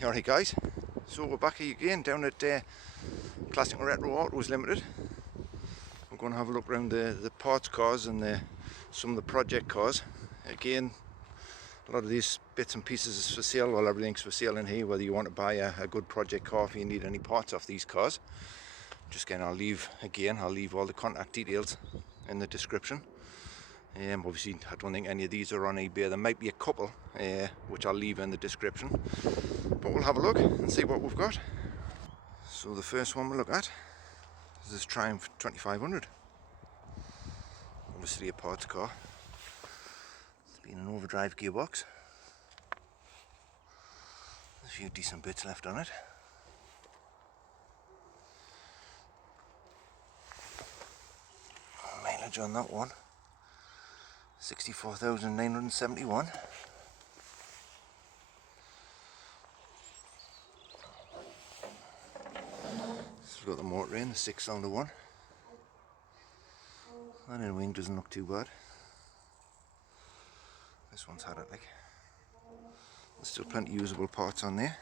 Alright guys, so we're back here again down at Classic Retro Autos Limited. We're going to have a look around the parts cars and some of the project cars. Again, a lot of these bits and pieces is for sale. Well, everything's for sale in here, whether you want to buy a good project car, if you need any parts off these cars. Just again, I'll leave all the contact details in the description. Obviously I don't think any of these are on eBay. There might be a couple which I'll leave in the description, but we'll have a look and see what we've got. So the first one we'll look at is this Triumph 2500. Obviously a parts car. It's been an overdrive gearbox. There's a few decent bits left on it. Mileage on that one, 64,971. So we've got the motor in, the 6-cylinder one. That in wing doesn't look too bad. This one's had it like. There's still plenty of usable parts on there.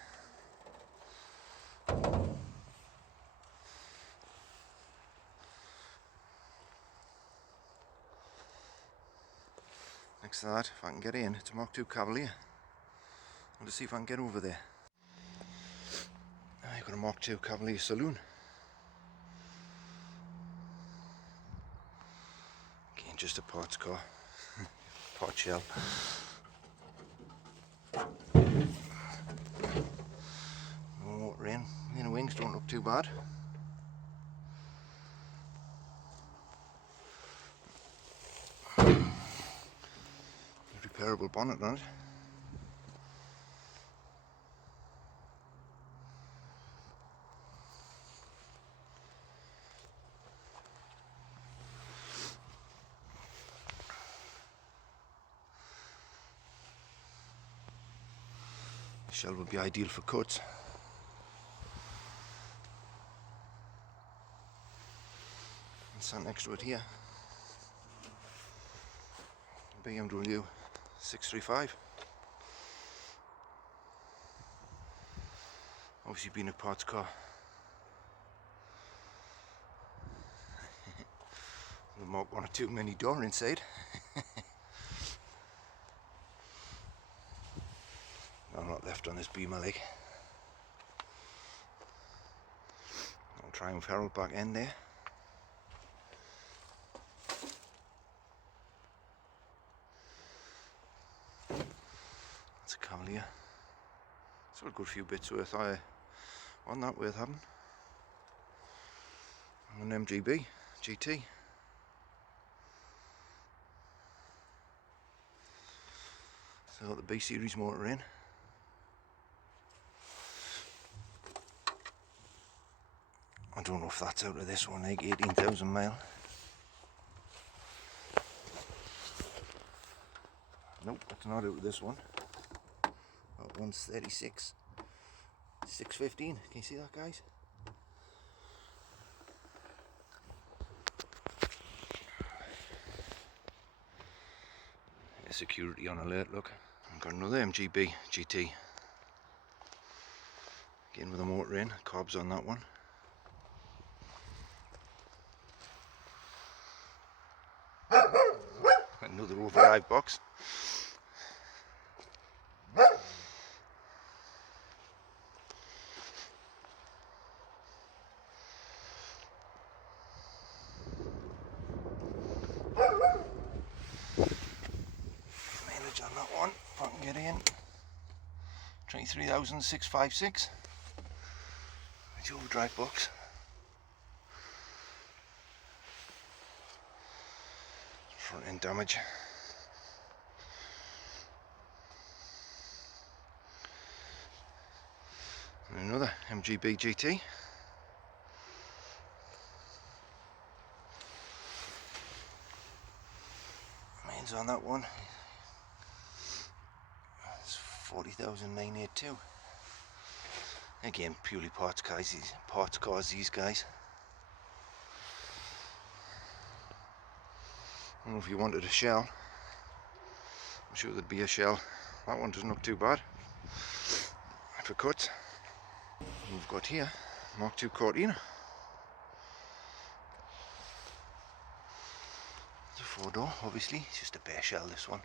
Next to that, if I can get in, it's a Mark II Cavalier. I'll just see if I can get over there. I've got a Mark II Cavalier Saloon. Again, just a parts car. Part shell. No motor in. The inner wings don't look too bad. Repairable bonnet on it. Shell would be ideal for cuts. And sat next to it here, BMW 635. Obviously being a parts car. The Mark 1 or 2 mini door inside. A lot left on this beamer leg. I'll Triumph Herald back end there. That's a Cavalier. Still a good few bits worth. Wasn't that worth having? An MGB GT. So got the B series motor in. I don't know if that's out of this one, like 18,000 mile. Nope, that's not out of this one. That one's 36, 615. Can you see that, guys? Security on alert, look. I've got another MGB GT. Again with a motor in, carbs on that one. Another overdrive box. Mileage on that one, if I can get in. 23,656. It's the overdrive box. Front end damage. And another MGB GT. Mains on that one. It's 40,982. Again, purely parts cars, these guys. I don't know if you wanted a shell. I'm sure there'd be a shell. That one doesn't look too bad. for cuts. We've got here Mark II Cortina. It's a 4-door, obviously. It's just a bare shell, this one.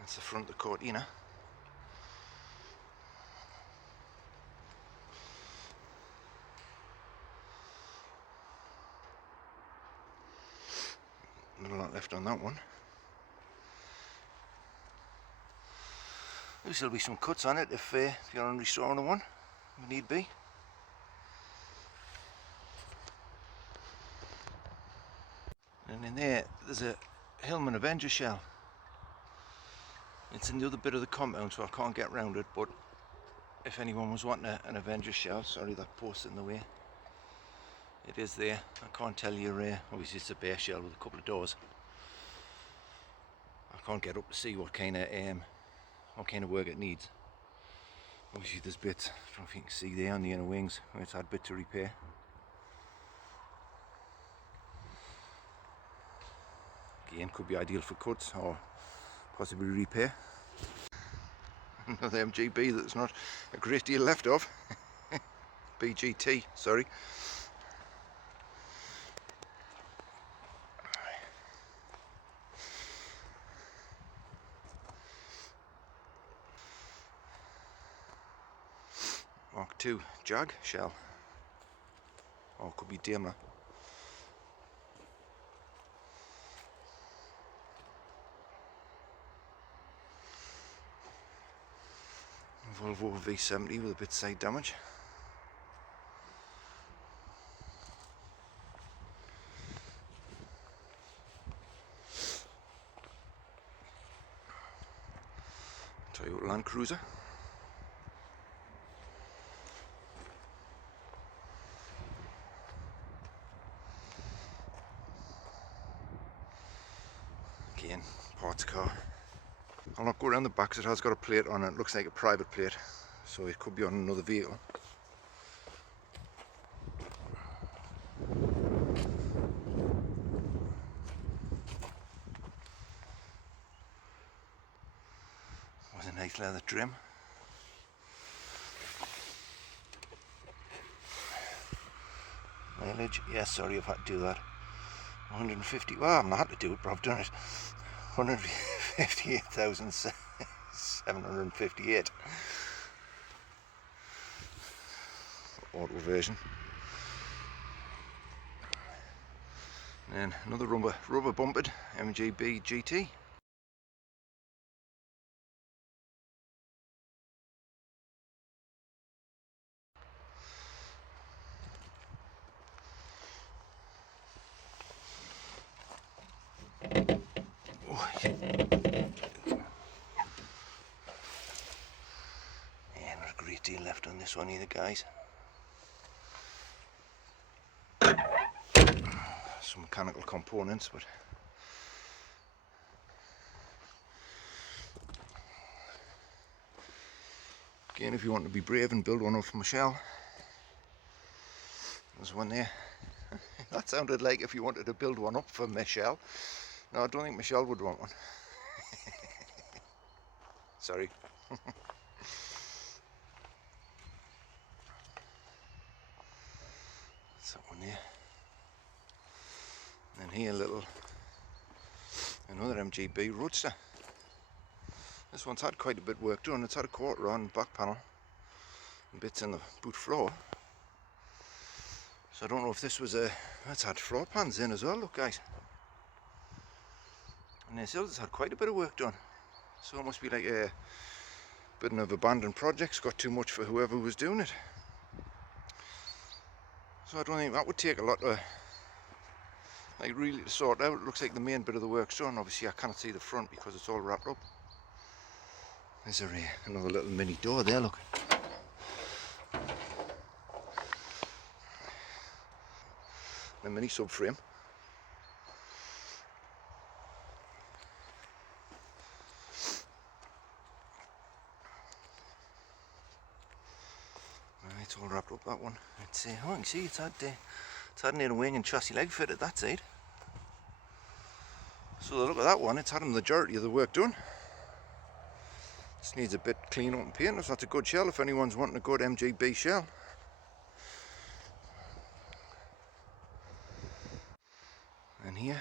That's the front of the Cortina. Not a lot left on that one. There'll still be some cuts on it if you're on restoring one, if need be. And in there's a Hillman Avenger shell. It's in the other bit of the compound, so I can't get round it, but if anyone was wanting an Avenger shell, sorry that post's in the way. It is there. I can't tell you, obviously it's a bare shell with a couple of doors. I can't get up to see what kind of work it needs. Obviously there's bits, I don't know if you can see there on the inner wings, where it's had a bit to repair. Again, could be ideal for cuts or possibly repair. Another MGB that's not a great deal left of. BGT, sorry. Mark II Jag shell. Or it could be Daimler. Volvo V70 with a bit side damage. Toyota Land Cruiser. Again, parts car. I'll not go around the back because it has got a plate on it. It looks like a private plate, so it could be on another vehicle. Was a nice leather trim. Mileage, yes, sorry I've had to do that. 150, well I've not had to do it, but I've done it. 158,758. Auto version. And then another rubber bumpered MGB GT. Yeah, not a great deal left on this one either, guys. Some mechanical components, but again, if you want to be brave and build one up from a shell, there's one there. That sounded like if you wanted to build one up from Michelle. No, I don't think Michelle would want one. Sorry. That's that one there. And here another MGB Roadster. This one's had quite a bit of work done. It's had a quarter on back panel and bits in the boot floor. So I don't know if this was it's had floor pans in as well, look guys. And it's had quite a bit of work done. So it must be like a bit of an abandoned project. It's got too much for whoever was doing it. So I don't think that would take a lot to really to sort out. It looks like the main bit of the work's done. Obviously I can't see the front because it's all wrapped up. There's another little mini door there, look. A mini subframe. It's all wrapped up, that one. It's oh, you can see it's had an inner wing and chassis leg fitted that side. So So the look of that one, it's had the majority of the work done. Just needs a bit clean up and paint. So that's a good shell if anyone's wanting a good MGB shell. And here,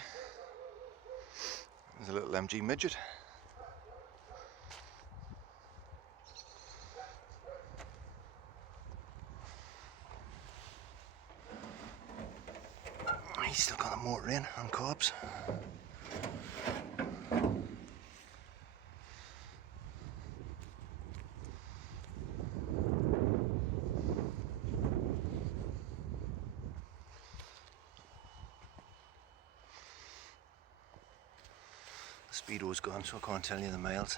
there's a little MG midget. He's still got the motor in on carbs. The speedo's gone, so I can't tell you the miles.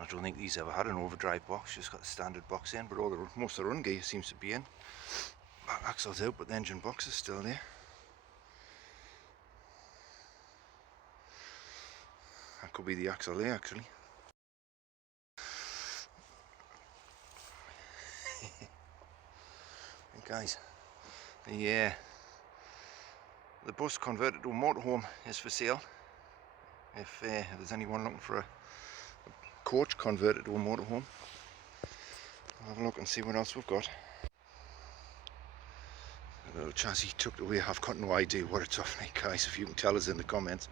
I don't think these ever had an overdrive box, just got the standard box in, but most of the run gear seems to be in. Back axle's out, but the engine box is still there. That could be the axle there actually. Hey guys, the bus converted to a motorhome is for sale. If there's anyone looking for a coach converted to a motorhome, I'll have a look and see what else we've got. The little chassis tucked away, I've got no idea what it's off me, guys. If you can tell us in the comments.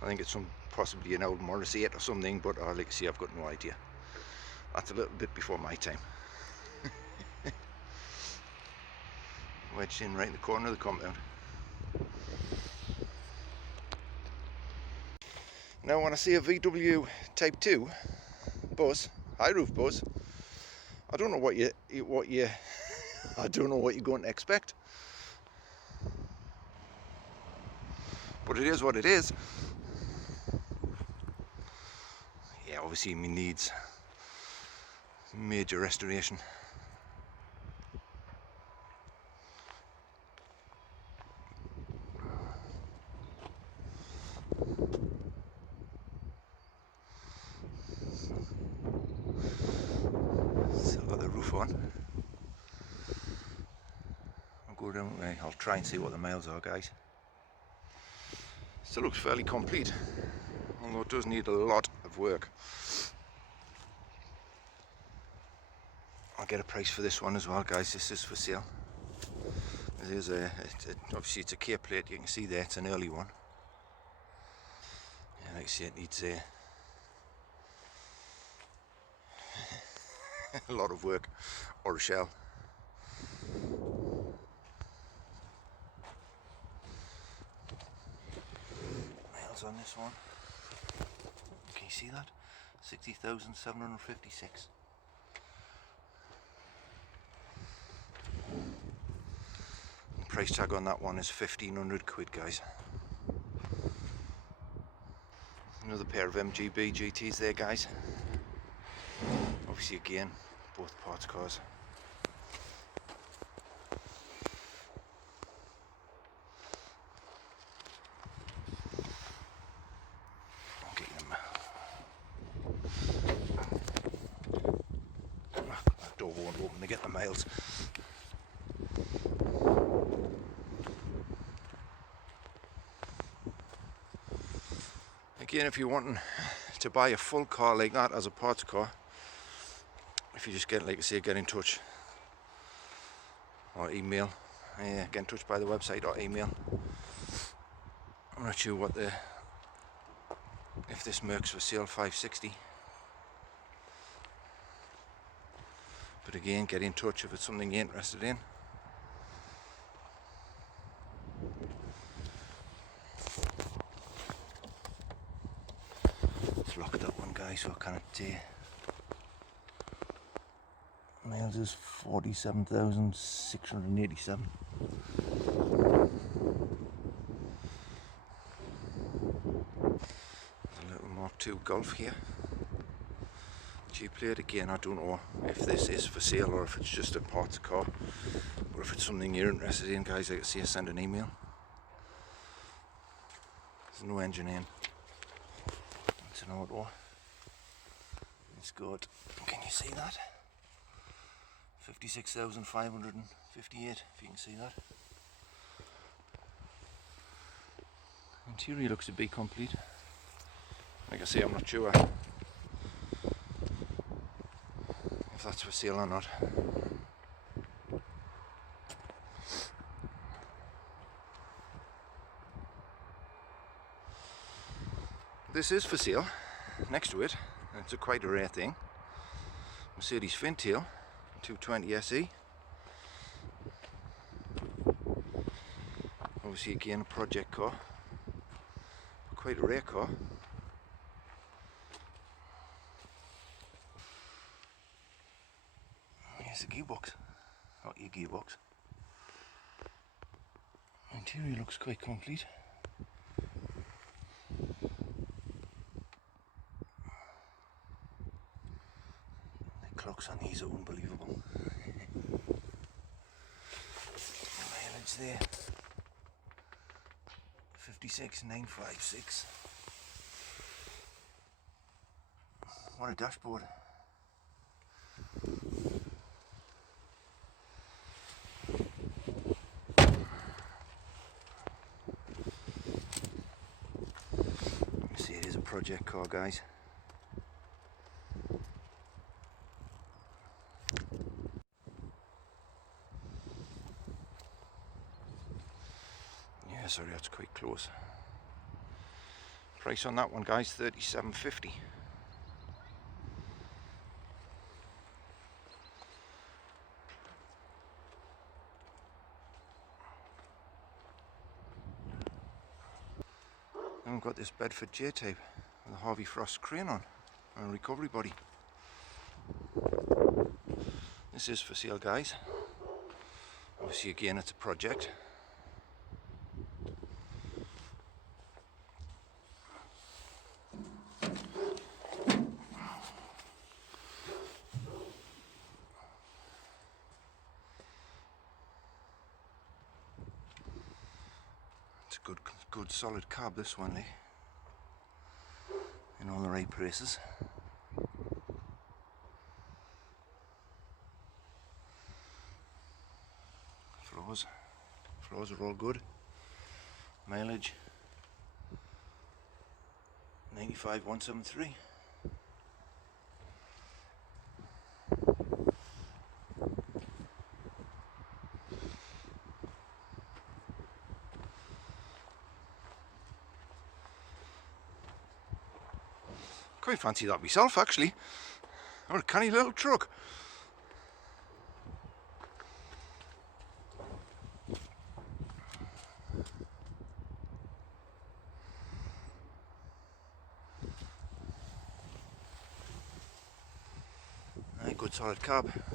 I think it's possibly an old Morris 8 or something, but like I say, I've got no idea. That's a little bit before my time. Wedged in right in the corner of the compound. Now when I see a VW Type 2 bus, high roof bus, I don't know what you I don't know what you're going to expect. But it is what it is. Yeah, obviously it needs major restoration. Still got the roof on. I'll try and see what the miles are, guys. Still looks fairly complete, although it does need a lot of work. I'll get a price for this one as well, guys. This is for sale. It is obviously it's a K plate. You can see there it's an early one. Yeah, like I say, it needs a lot of work, or a shell. Miles on this one. Can you see that? 60,756. The price tag on that one is 1,500 quid, guys. Another pair of MGB GTs there, guys. Obviously, again, both parts cars. I'll get them. That door won't open to get the miles. Again, if you're wanting to buy a full car like that as a parts car, if you just get, like I say, get in touch or email, get in touch by the website or email. I'm not sure if this Merc's for sale 560, but again, get in touch if it's something you're interested in. Let's look at that one, guys, so I can't miles is 47,687. There's a little Mark II Golf here. G-plate again. I don't know if this is for sale or if it's just a parts car, but if it's something you're interested in, guys, like I say, send an email. There's no engine in. It's an auto. It's good. Can you see that? 56,558, if you can see that. Interior looks to be complete. Like I say, I'm not sure if that's for sale or not. This is for sale next to it. It's quite a rare thing. Mercedes Fintail 220 SE. Obviously again a project car, but quite a rare car. Here's the gearbox, not your gearbox. Interior looks quite complete. The clocks on these are unbelievable. Mileage there, 56,956. What a dashboard. You see, it is a project car, guys. Yeah, sorry, that's quite close. Price on that one, guys, $37.50. Then we've got this Bedford J-type with a Harvey Frost crane on and a recovery body. This is for sale, guys. Obviously again it's a project. It's a good solid cab, this one, like, in all the right places. Floors are all good. Mileage 95,173. Quite fancy that myself, actually. What a canny little truck. Right, good solid cab. I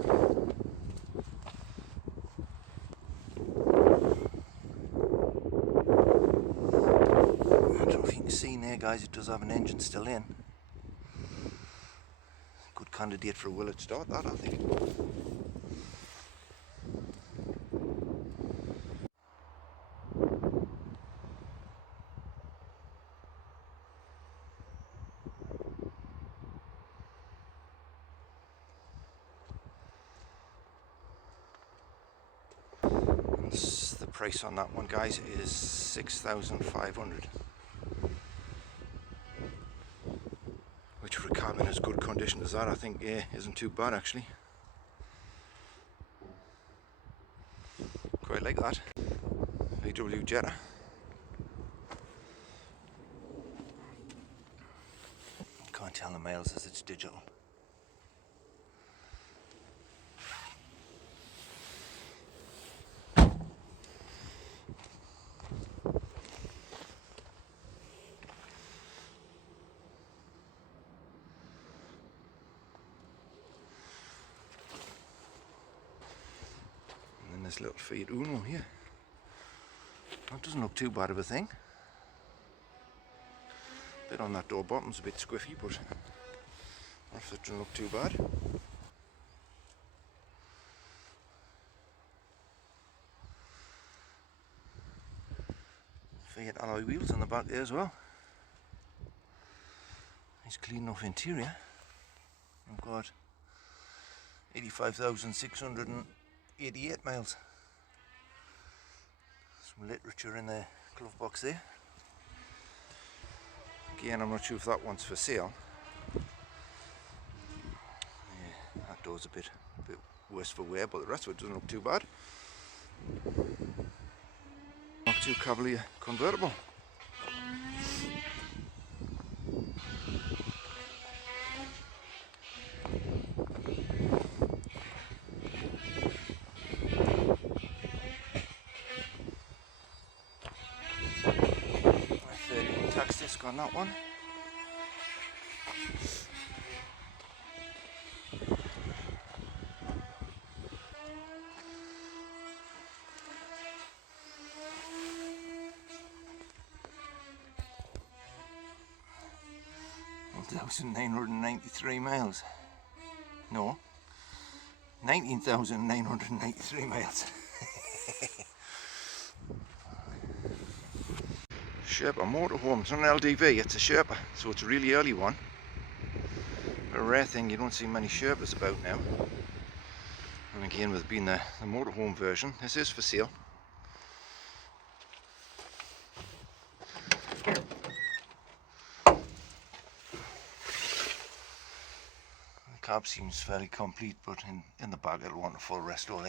don't know if you can see in there, guys, it does have an engine still in. Good candidate for a Willett start, that, I think. The price on that one, guys, is $6,500. Which for a cab in as good condition as that, I think, yeah, isn't too bad actually. Quite like that. VW Jetta. Can't tell the miles as it's digital. This little Fiat Uno here. That doesn't look too bad of a thing. Bit on that door bottom's a bit squiffy, but that doesn't look too bad. Fiat alloy wheels on the back there as well. Nice clean enough interior. I've got 85,688 miles. Some literature in the glove box there. Again, I'm not sure if that one's for sale. Yeah, that door's a bit worse for wear, but the rest of it doesn't look too bad. Mark II Cavalier convertible. Tax disc on that one. $1,993 miles. No, 19,993 miles. Sherpa motorhome. It's not an LDV, it's a Sherpa, so it's a really early one. A rare thing, you don't see many Sherpas about now. And again, with being the motorhome version, this is for sale. The cab seems fairly complete, but in the back it'll want a full restore.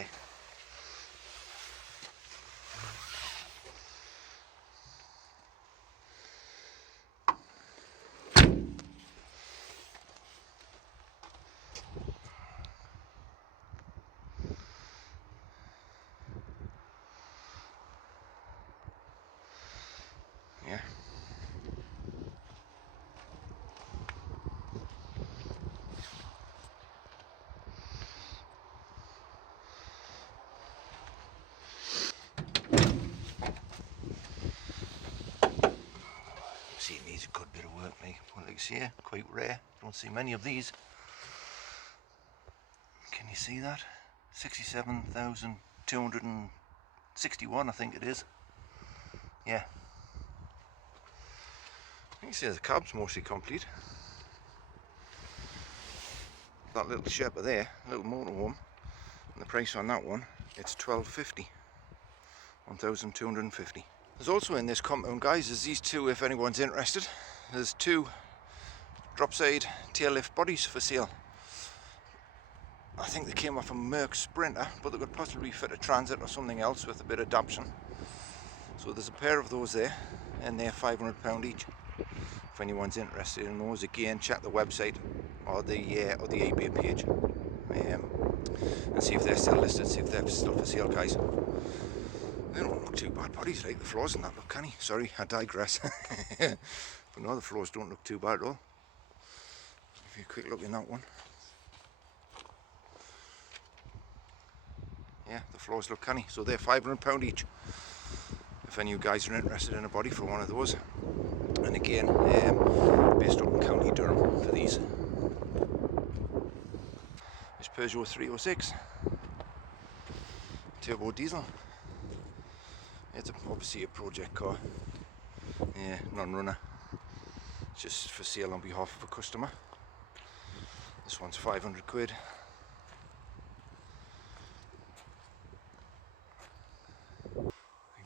Yeah. See, it needs a good bit of work, like you see here, quite rare. Don't see many of these. Can you see that? 67,261, I think it is. Yeah. You can see the cab's mostly complete. That little Sherpa there, little motorhome, and the price on that one, it's $1,250. 1,250. There's also in this compound, guys, there's these two, if anyone's interested. There's two drop side tail lift bodies for sale. I think they came off a Merc Sprinter, but they could possibly fit a Transit or something else with a bit of adaptation. So there's a pair of those there, and they're £500 each. If anyone's interested in those, again, check the website or the eBay page, and see if they're still listed, see if they're still for sale, guys. They don't look too bad bodies, like the floors and that look canny. Sorry, I digress. But no, the floors don't look too bad at all. If you quick look in that one. Yeah, the floors look canny. So they're £500 each. If any of you guys are interested in a body for one of those. And again, based up in County Durham for these. This Peugeot 306. Turbo diesel. It's obviously a project car, yeah, non-runner, just for sale on behalf of a customer. This one's 500 quid.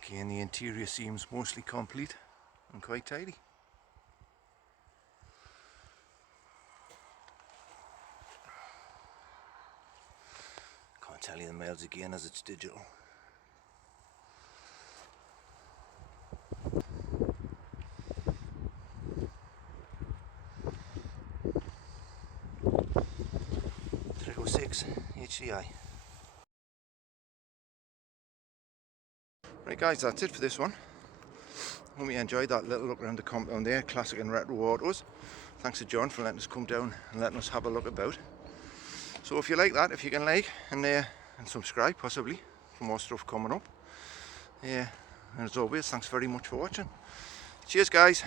Again, the interior seems mostly complete and quite tidy. Can't tell you the miles again as it's digital. HCI. Right guys, that's it for this one. Hope you enjoyed that little look around the compound there, classic and retro autos. Thanks to John for letting us come down and letting us have a look about. So if you like that, if you can like and subscribe possibly for more stuff coming up. Yeah, and as always, thanks very much for watching. Cheers guys.